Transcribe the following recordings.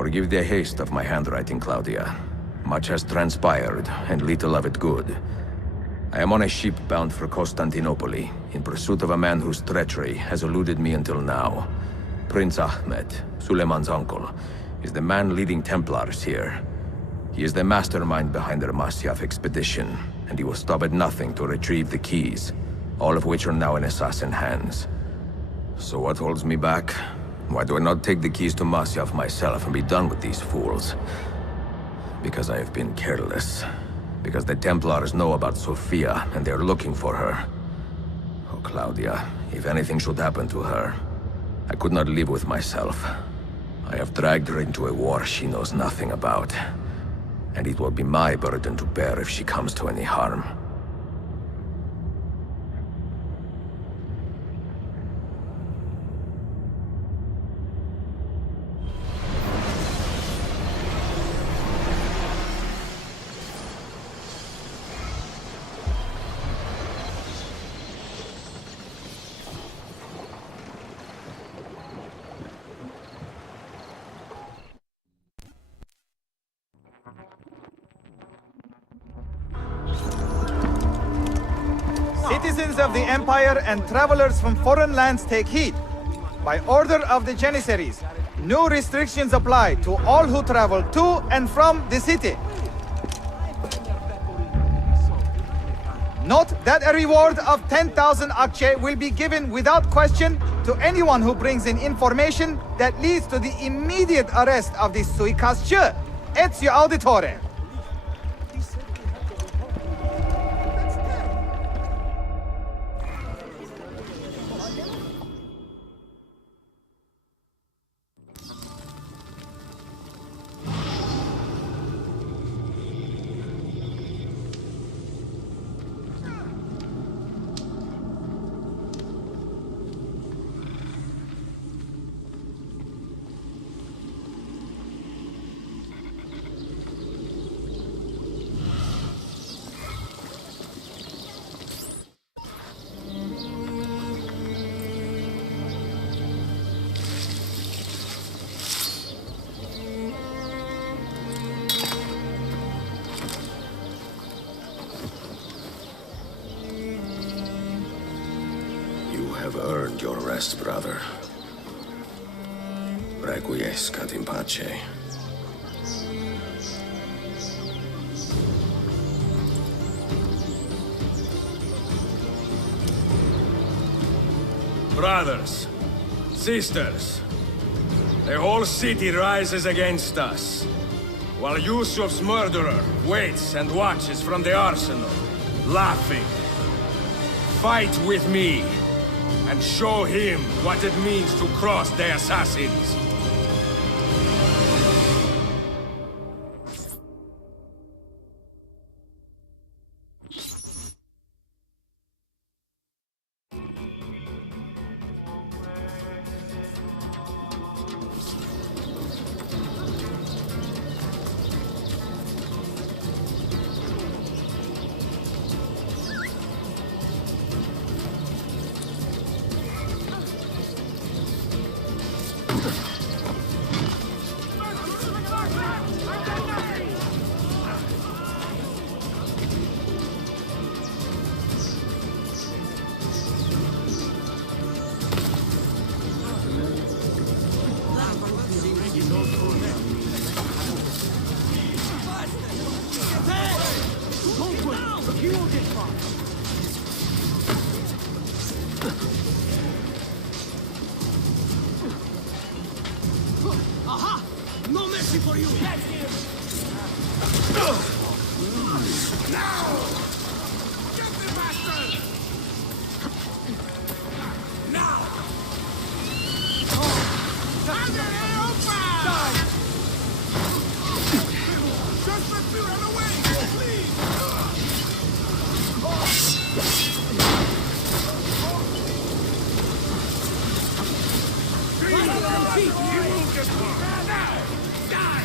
Forgive the haste of my handwriting, Claudia. Much has transpired, and little of it good. I am on a ship bound for Constantinople, in pursuit of a man whose treachery has eluded me until now. Prince Ahmed, Suleiman's uncle, is the man leading Templars here. He is the mastermind behind the Masyaf expedition, and he will stop at nothing to retrieve the keys, all of which are now in assassin hands. So what holds me back? Why do I not take the keys to Masyaf myself and be done with these fools? Because I have been careless. Because the Templars know about Sophia, and they're looking for her. Oh, Claudia, if anything should happen to her, I could not live with myself. I have dragged her into a war she knows nothing about. And it will be my burden to bear if she comes to any harm. Citizens of the Empire and travelers from foreign lands take heed. By order of the Janissaries, new restrictions apply to all who travel to and from the city. Note that a reward of 10,000 akçe will be given without question to anyone who brings in information that leads to the immediate arrest of the suikastçı. Ezio Auditore. You have earned your rest, brother. Requiescat in pace. Brothers, sisters, the whole city rises against us, while Yusuf's murderer waits and watches from the arsenal, laughing. Fight with me, and show him what it means to cross the assassins. Aha! No mercy for you! That's him! Now! Get the bastard! Now! Andale, opa! Die! Just let me run away! Please! You won't get far! Now! Die!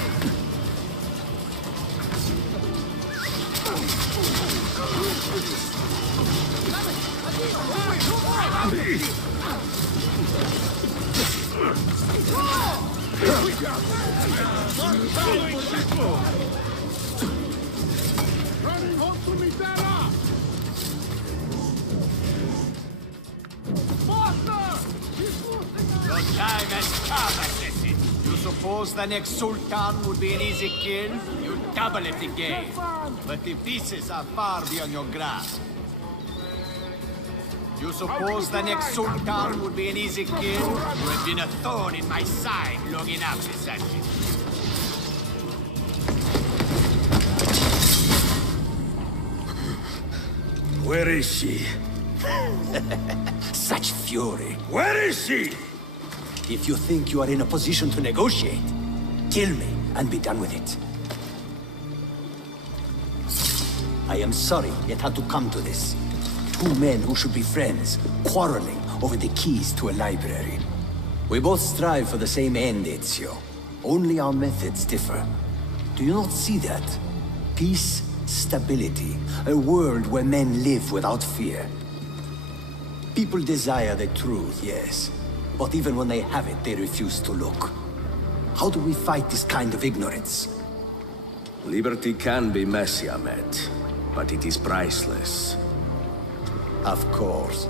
Running home to me, Dara! Master! Your time has come, assassin. You suppose the next Sultan would be an easy kill? You double it again. But the pieces are far beyond your grasp. You suppose the next Sultan would be an easy kill? You have been a thorn in my side long enough, assassin. Where is she? Such fury. Where is she? If you think you are in a position to negotiate, kill me and be done with it. I am sorry it had to come to this. Two men who should be friends, quarreling over the keys to a library. We both strive for the same end, Ezio. Only our methods differ. Do you not see that? Peace, stability, a world where men live without fear. People desire the truth, yes. But even when they have it, they refuse to look. How do we fight this kind of ignorance? Liberty can be messy, Ahmed, but it is priceless. Of course.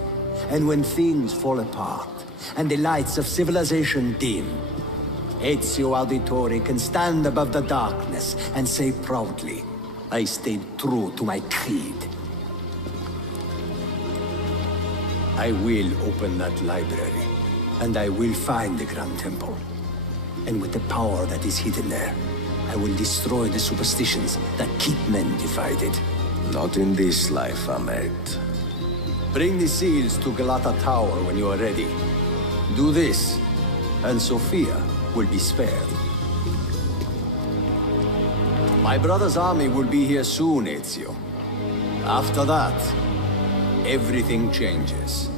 And when things fall apart, and the lights of civilization dim, Ezio Auditore can stand above the darkness and say proudly, I stayed true to my creed. I will open that library, and I will find the Grand Temple. And with the power that is hidden there, I will destroy the superstitions that keep men divided. Not in this life, Ahmed. Bring the seals to Galata Tower when you are ready. Do this, and Sophia will be spared. My brother's army will be here soon, Ezio. After that, everything changes.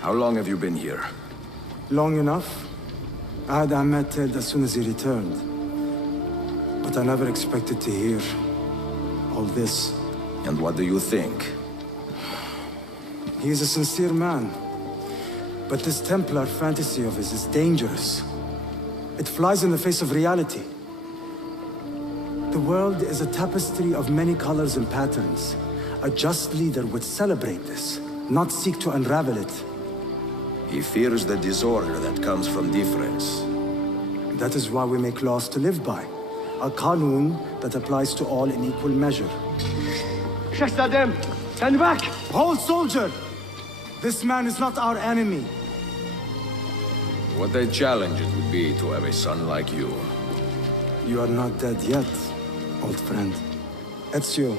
How long have you been here? Long enough. I had Ahmed killed as soon as he returned. But I never expected to hear all this. And what do you think? He is a sincere man. But this Templar fantasy of his is dangerous. It flies in the face of reality. The world is a tapestry of many colors and patterns. A just leader would celebrate this, not seek to unravel it. He fears the disorder that comes from difference. That is why we make laws to live by. A Qanun that applies to all in equal measure. Shahzadem, stand back! Hold, soldier! This man is not our enemy. What a challenge it would be to have a son like you. You are not dead yet, old friend. Ezio,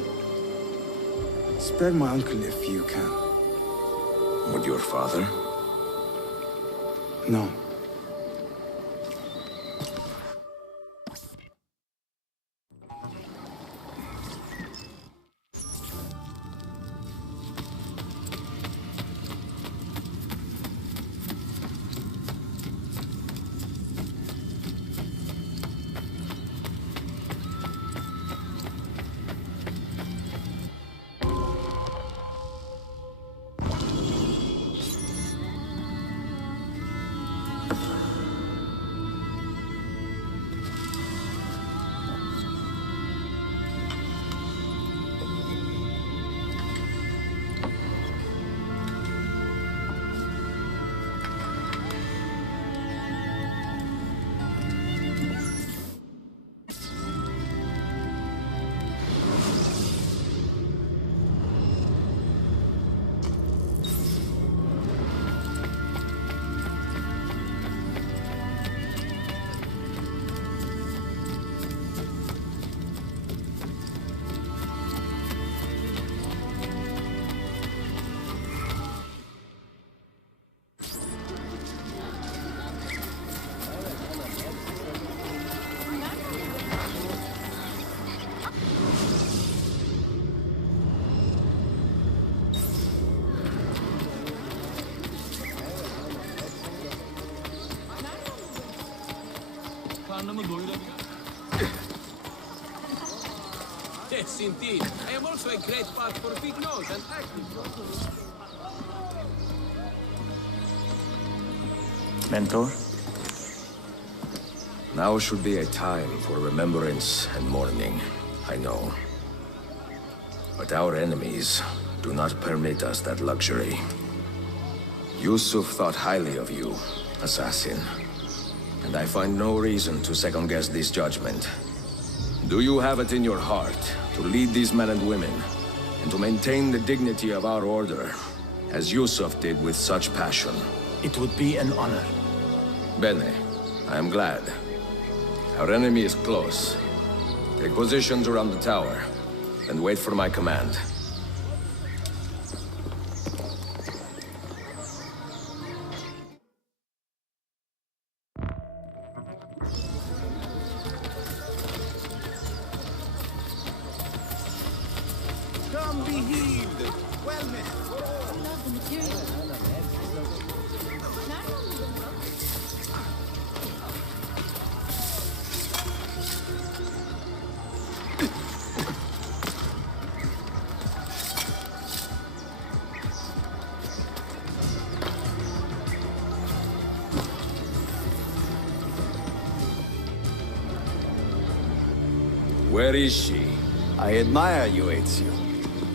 spare my uncle if you can. Would your father? No. Yes, indeed. I am also a great part for big nose and acting. Mentor? Now should be a time for remembrance and mourning, I know. But our enemies do not permit us that luxury. Yusuf thought highly of you, assassin. And I find no reason to second-guess this judgment. Do you have it in your heart to lead these men and women, and to maintain the dignity of our order, as Yusuf did with such passion? It would be an honor. Bene, I am glad. Our enemy is close. Take positions around the tower, and wait for my command. Come be healed. Wellness. Love the material. Where is she? I admire you, Ezio.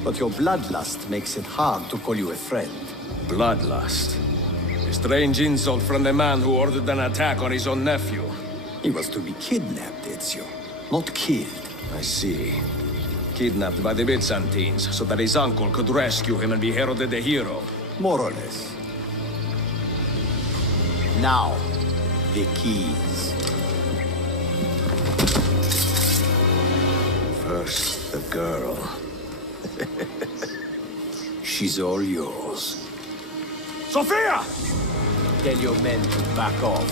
But your bloodlust makes it hard to call you a friend. Bloodlust. A strange insult from the man who ordered an attack on his own nephew. He was to be kidnapped, Ezio, not killed. I see. Kidnapped by the Byzantines, so that his uncle could rescue him and be heralded a hero. More or less. Now, the keys. First, the girl. She's all yours. Sophia! Tell your men to back off.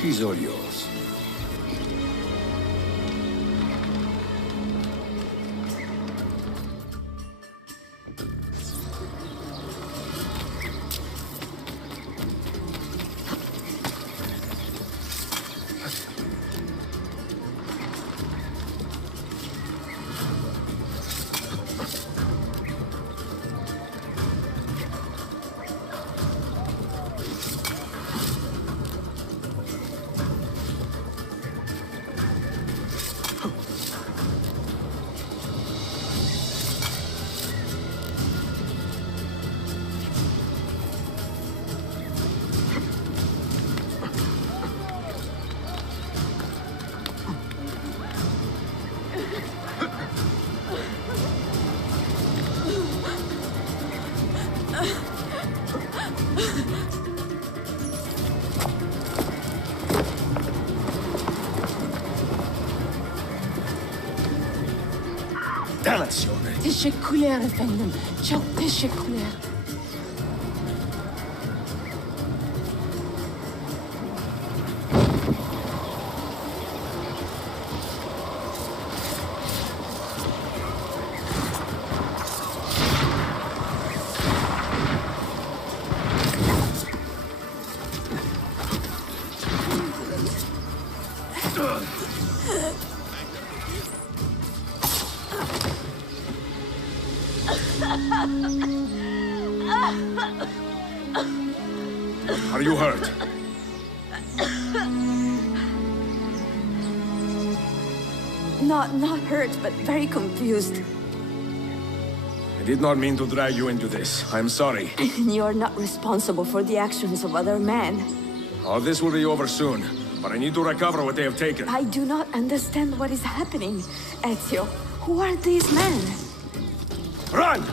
She's all yours. Dannazione! تشكلير يا فندم. çok teşekkürler. Are you hurt? Not hurt, but very confused. I did not mean to drag you into this. I'm sorry. You're not responsible for the actions of other men. All this will be over soon, but I need to recover what they have taken. I do not understand what is happening. Ezio, who are these men? Run!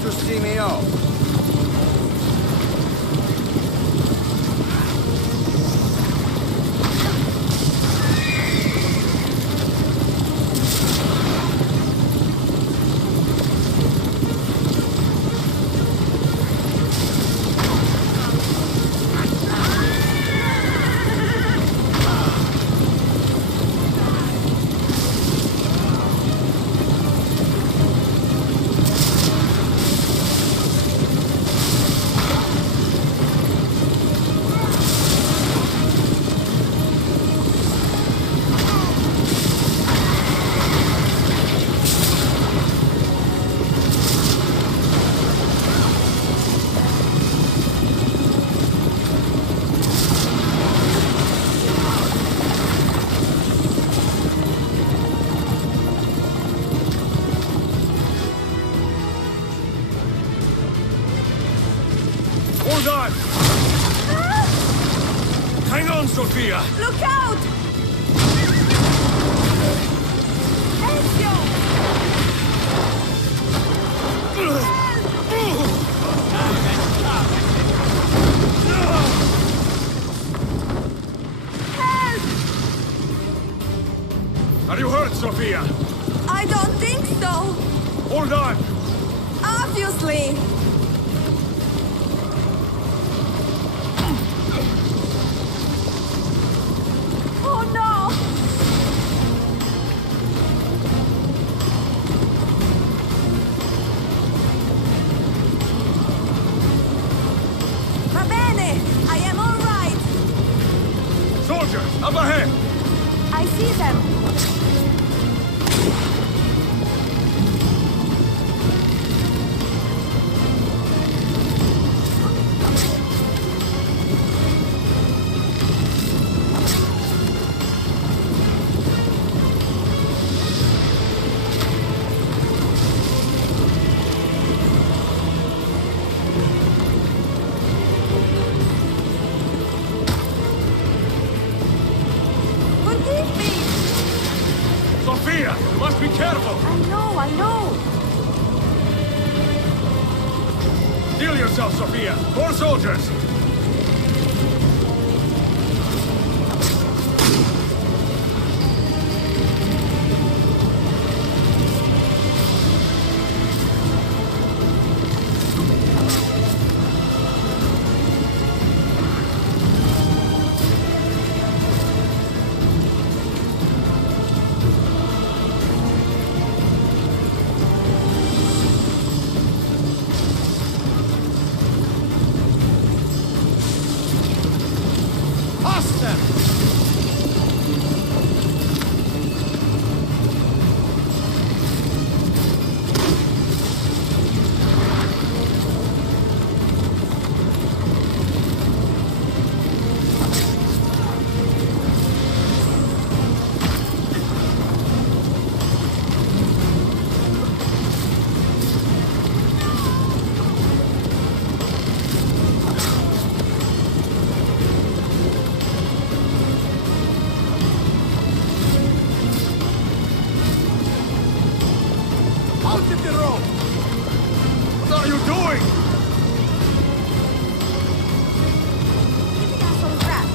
to see me off. Hold on! Hang on, Sophia! Look out! Ezio! Help! Are you hurt, Sophia? I don't think so. Hold on! Obviously. Oh no! Va bene! I am all right! Soldiers, up ahead! I see them! Forgive me! Sophia, you must be careful! I know! Steel yourself, Sophia! More soldiers! What are you doing? Keeping us on track.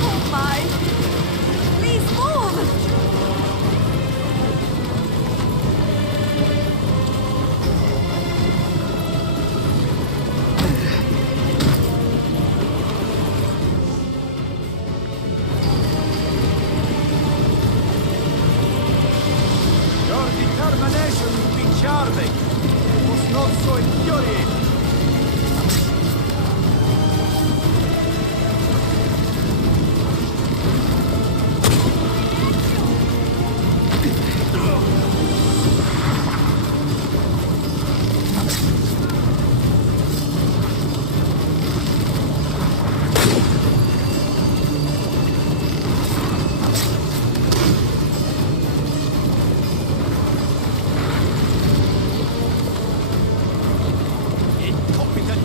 Oh my! Please move! Your determination would be charming. It was not so infuriating.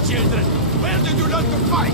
children! Where did you learn to fight?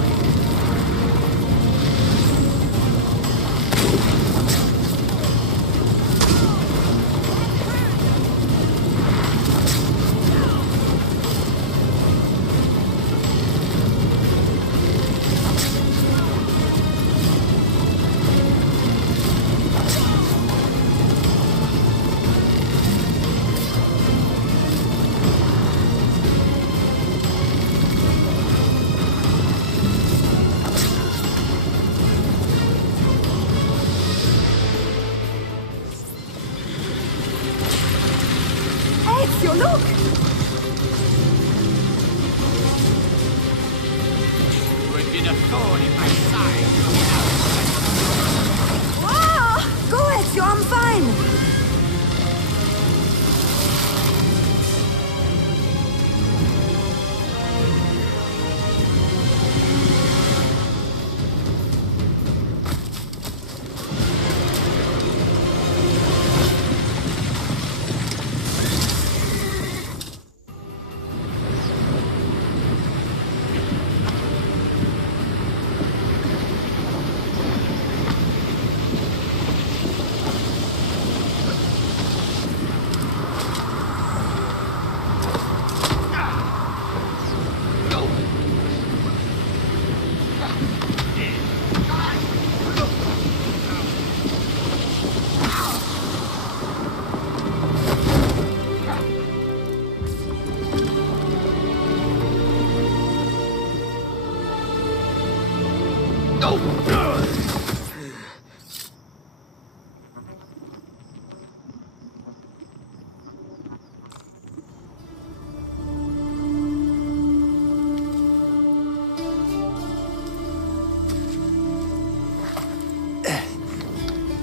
Ezio, look! You have been a thorn in my side. Ah! Go, Ezio, I'm fine!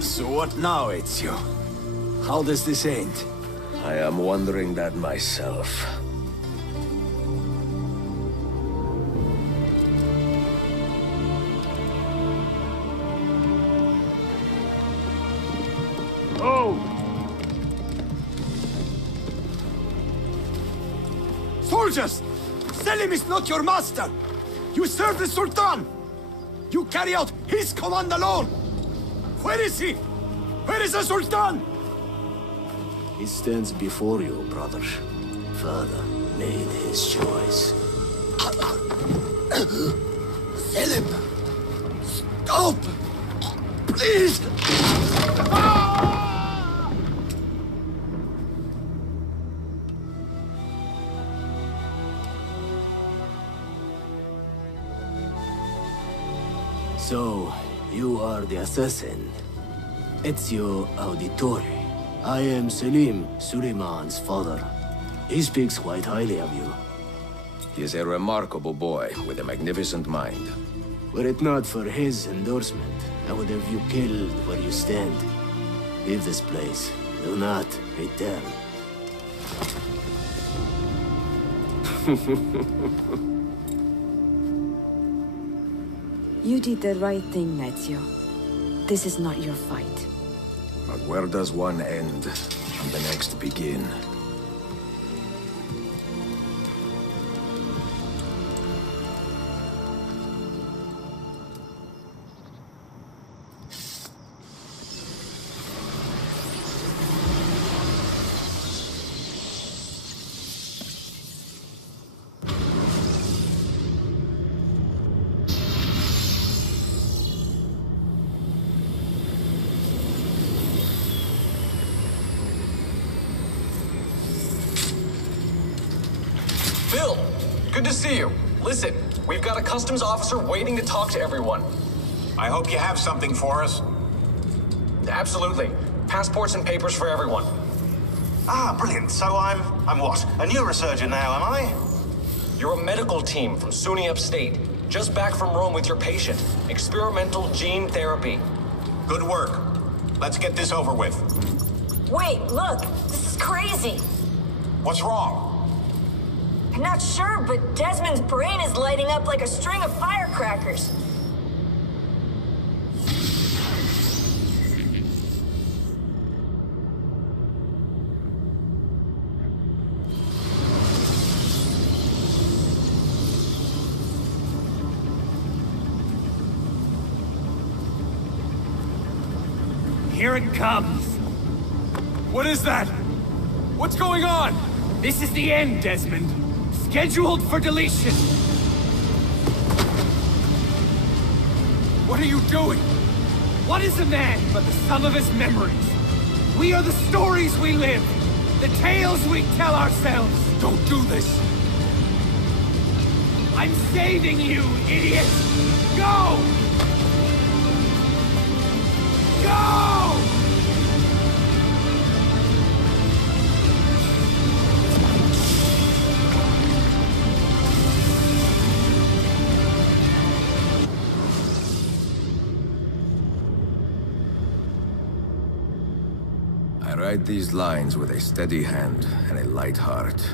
So what now, Ezio? How does this end? I am wondering that myself. Soldiers! Selim is not your master! You serve the Sultan! You carry out his command alone! Where is he? Where is the Sultan? He stands before you, brother. Father made his choice. Selim! Stop! Please! So, you are the assassin. Ezio Auditore. I am Selim, Suleiman's father. He speaks quite highly of you. He is a remarkable boy with a magnificent mind. Were it not for his endorsement, I would have you killed where you stand. Leave this place. Do not return. You did the right thing, Ezio. This is not your fight. But where does one end and the next begin? Bill, good to see you. Listen, we've got a customs officer waiting to talk to everyone. I hope you have something for us. Absolutely. Passports and papers for everyone. Ah, brilliant. So I'm what? A neurosurgeon now, am I? You're a medical team from SUNY Upstate. Just back from Rome with your patient. Experimental gene therapy. Good work. Let's get this over with. Wait, look! This is crazy! What's wrong? I'm not sure, but Desmond's brain is lighting up like a string of firecrackers. here it comes. What is that? What's going on? This is the end, Desmond. Scheduled for deletion. What are you doing? What is a man but the sum of his memories? We are the stories we live. The tales we tell ourselves. Don't do this. I'm saving you, idiot! Go! Go! I write these lines with a steady hand and a light heart.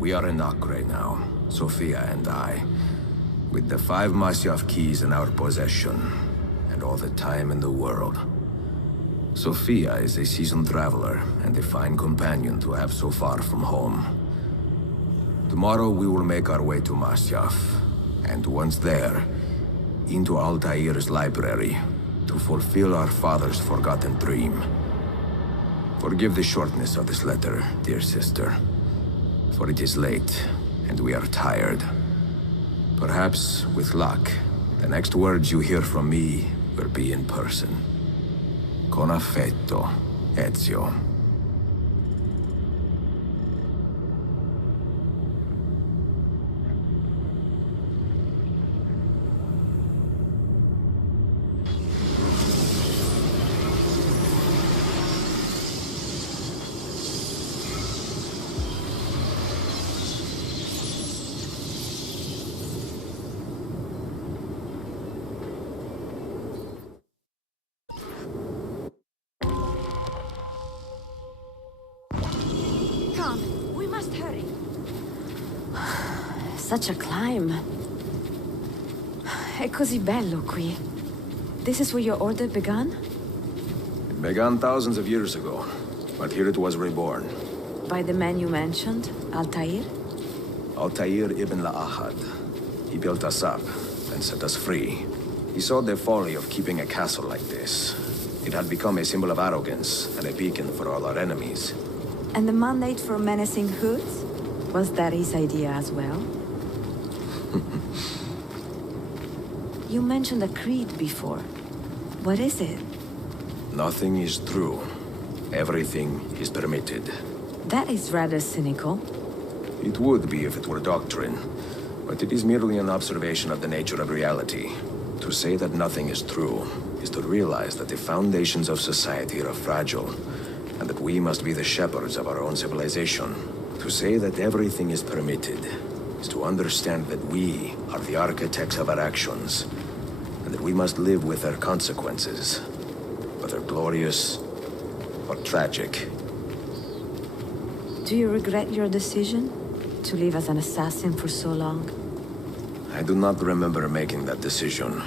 We are in Acre now, Sophia and I, with the 5 Masyaf keys in our possession, and all the time in the world. Sophia is a seasoned traveler and a fine companion to have so far from home. Tomorrow we will make our way to Masyaf, and once there, into Altair's library, to fulfill our father's forgotten dream. Forgive the shortness of this letter, dear sister, for it is late, and we are tired. Perhaps, with luck, the next words you hear from me will be in person. Con affetto, Ezio. We must hurry. Such a climb. È così bello qui. This is where your order began? It began thousands of years ago, but here it was reborn. By the man you mentioned, Altair? Altair ibn La'ahad. He built us up and set us free. He saw the folly of keeping a castle like this. It had become a symbol of arrogance and a beacon for all our enemies. And the mandate for menacing hoods? Was that his idea as well? You mentioned a creed before. What is it? Nothing is true. Everything is permitted. That is rather cynical. It would be if it were doctrine, but it is merely an observation of the nature of reality. To say that nothing is true is to realize that the foundations of society are fragile, and that we must be the shepherds of our own civilization. To say that everything is permitted is to understand that we are the architects of our actions, and that we must live with their consequences, whether glorious or tragic. Do you regret your decision to live as an assassin for so long? I do not remember making that decision.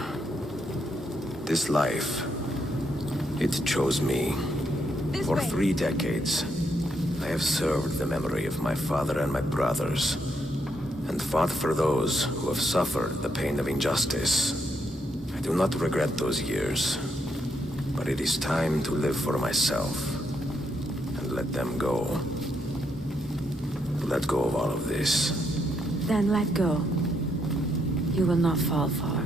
This life, it chose me. For 3 decades, I have served the memory of my father and my brothers, and fought for those who have suffered the pain of injustice. I do not regret those years, but it is time to live for myself, and let them go. Let go of all of this. Then let go. You will not fall far.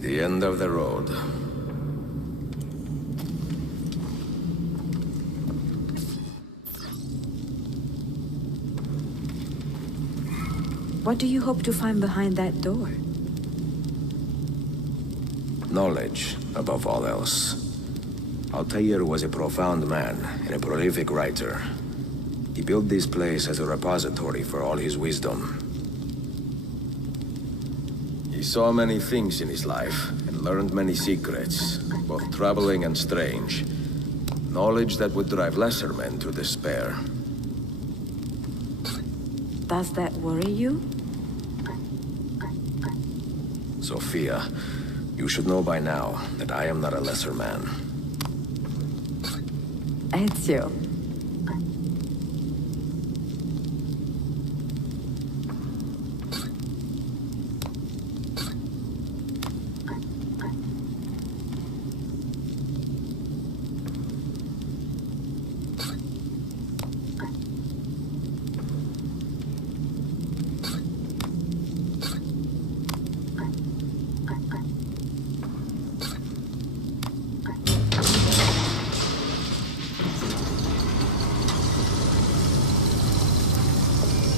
The end of the road. What do you hope to find behind that door? knowledge above all else. Altair was a profound man and a prolific writer. He built this place as a repository for all his wisdom. He saw many things in his life and learned many secrets, both troubling and strange. Knowledge that would drive lesser men to despair. Does that worry you? Sophia, you should know by now that I am not a lesser man. Ezio.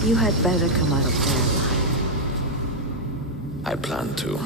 You had better come out of there alive. I plan to.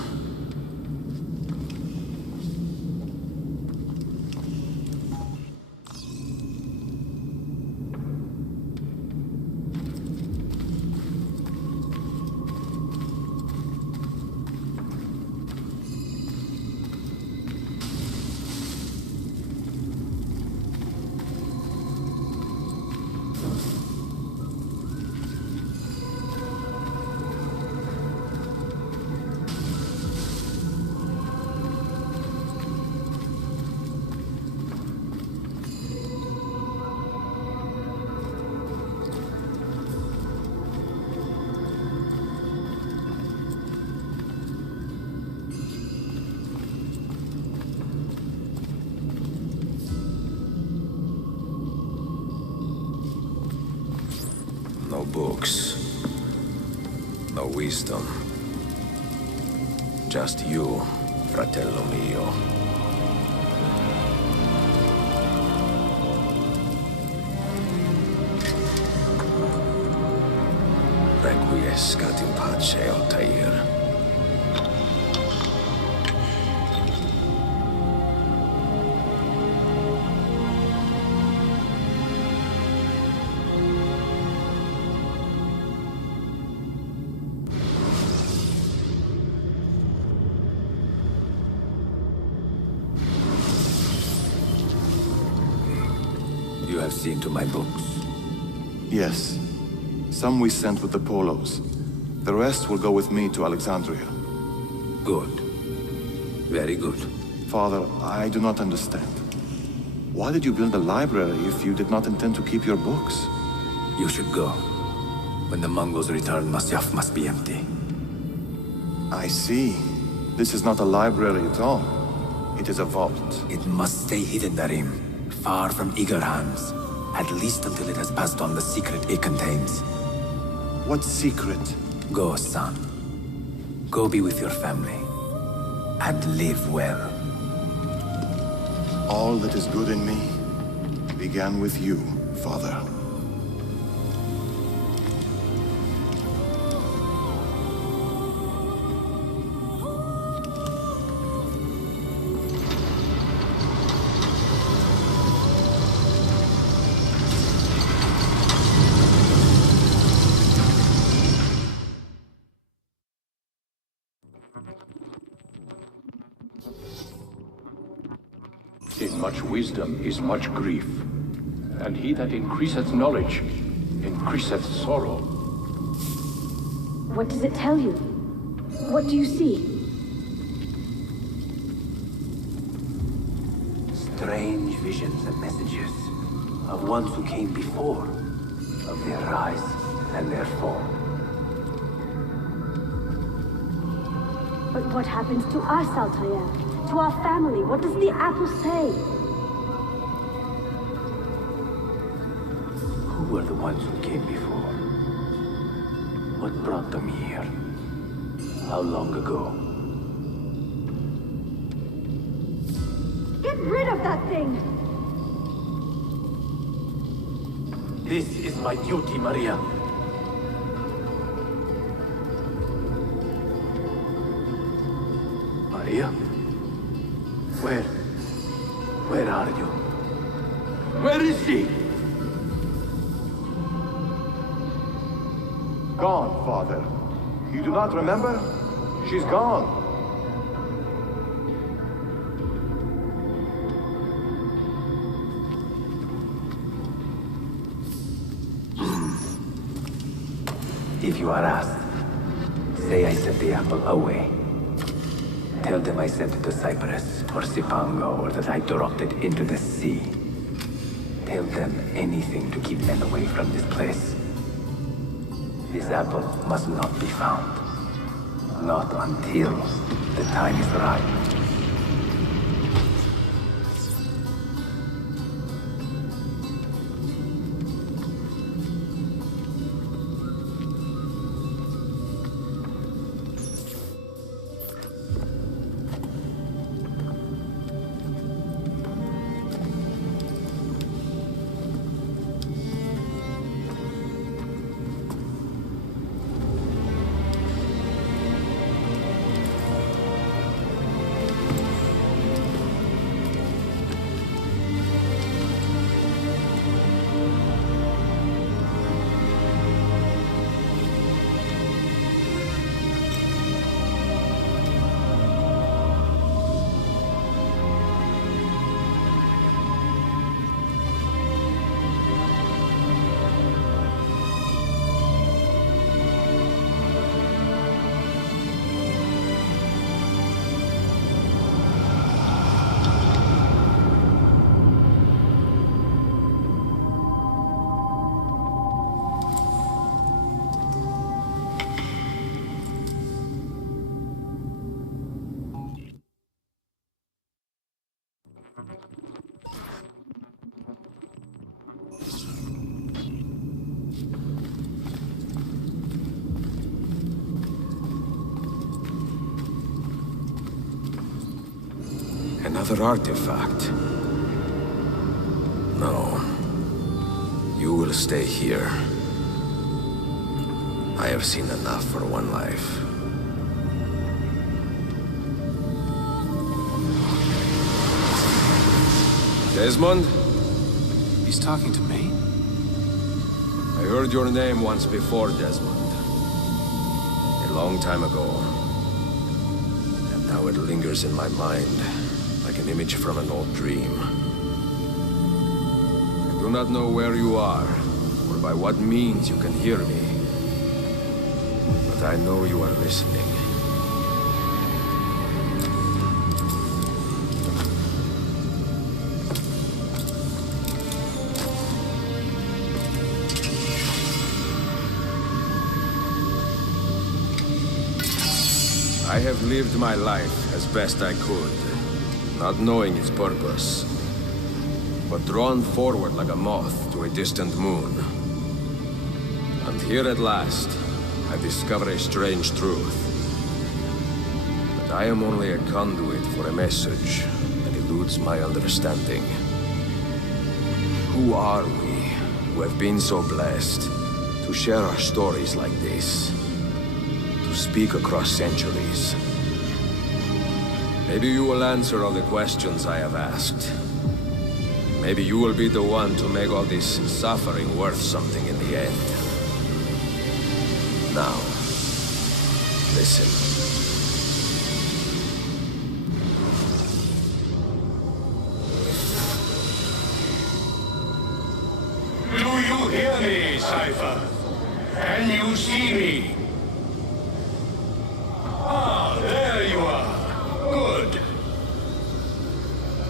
No books. No wisdom. Just you, fratello mio. Requiescat in pace, Altair. You have seen to my books? Yes. Some we sent with the Polos. The rest will go with me to Alexandria. Good. Very good. Father, I do not understand. Why did you build a library if you did not intend to keep your books? You should go. When the Mongols return, Masyaf must be empty. I see. This is not a library at all. It is a vault. It must stay hidden, Darim. Far from eager hands. At least until it has passed on the secret it contains. What secret? Go, son. Go be with your family. And live well. All that is good in me began with you, Father. In much wisdom is much grief, and he that increaseth knowledge increaseth sorrow. What does it tell you? What do you see? Strange visions and messages of ones who came before, of their rise and their fall. But what happens to us, Altair? To our family? What does the apple say? Who were the ones who came before? What brought them here? How long ago? Get rid of that thing! This is my duty, Maria. Maria? Where is she? Gone, Father. You do not remember? She's gone. If you are asked, say I sent the apple away. Tell them I sent it to Cyprus, or Cipango, or that I dropped it into the sea. Tell them anything to keep men away from this place. This apple must not be found. Not until the time is right. Another artifact. No. You will stay here. I have seen enough for one life. Desmond? He's talking to me? I heard your name once before, Desmond. A long time ago. And now it lingers in my mind, like an image from an old dream. I do not know where you are, or by what means you can hear me. But I know you are listening. I have lived my life as best I could, not knowing its purpose, but drawn forward like a moth to a distant moon. And here at last, I discover a strange truth. That I am only a conduit for a message that eludes my understanding. Who are we, who have been so blessed to share our stories like this? To speak across centuries. Maybe you will answer all the questions I have asked. Maybe you will be the one to make all this suffering worth something in the end. Now, listen. Do you hear me, Cypher? Can you see me? Ah, there you are. Good.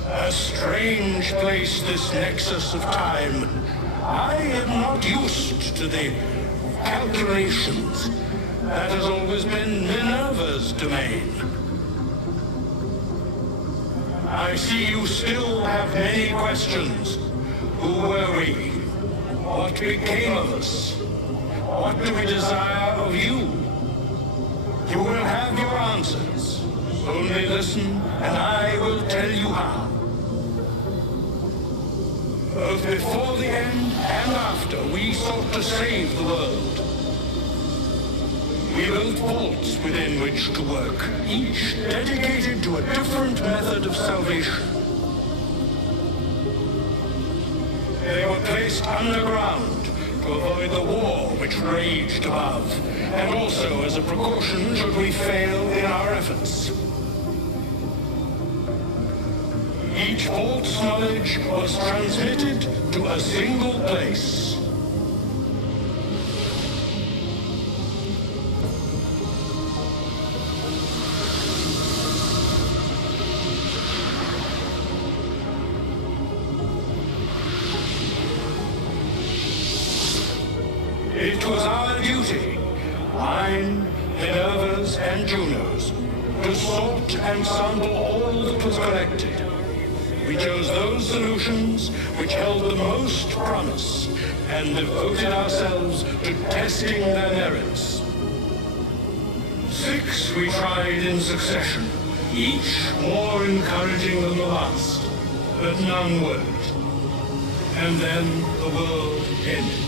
A strange place, this nexus of time. I am not used to the calculations. That has always been Minerva's domain. I see you still have many questions. Who were we? What became of us? What do we desire of you? You will have your answers. Only listen, and I will tell you how. Both before the end and after, we sought to save the world. We built vaults within which to work, each dedicated to a different method of salvation. placed underground to avoid the war which raged above, and also as a precaution should we fail in our efforts. Each vault's knowledge was transmitted to a single place. It was our duty, mine, Minerva's, and Juno's, to sort and sample all that was collected. We chose those solutions which held the most promise, and devoted ourselves to testing their merits. 6 we tried in succession, each more encouraging than the last, but none worked. And then the world ended.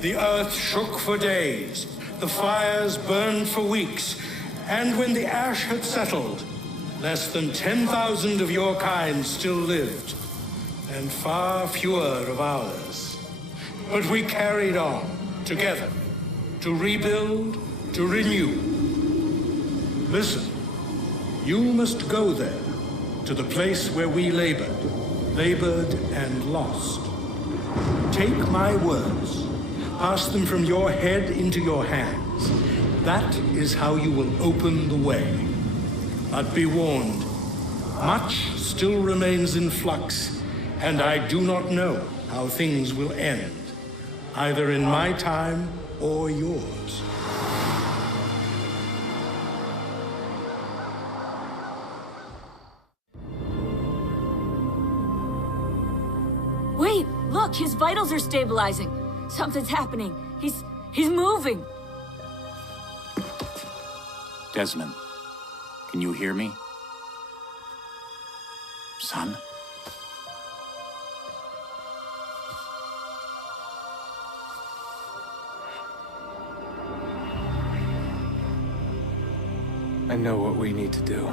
The earth shook for days, the fires burned for weeks, and when the ash had settled, less than 10,000 of your kind still lived, and far fewer of ours. But we carried on, together, to rebuild, to renew. Listen, you must go there, to the place where we labored and lost. Take my words. Pass them from your head into your hands. That is how you will open the way. But be warned, much still remains in flux, and I do not know how things will end, either in my time or yours. Wait, look, his vitals are stabilizing. Something's happening. He's moving. Desmond, can you hear me? Son? I know what we need to do.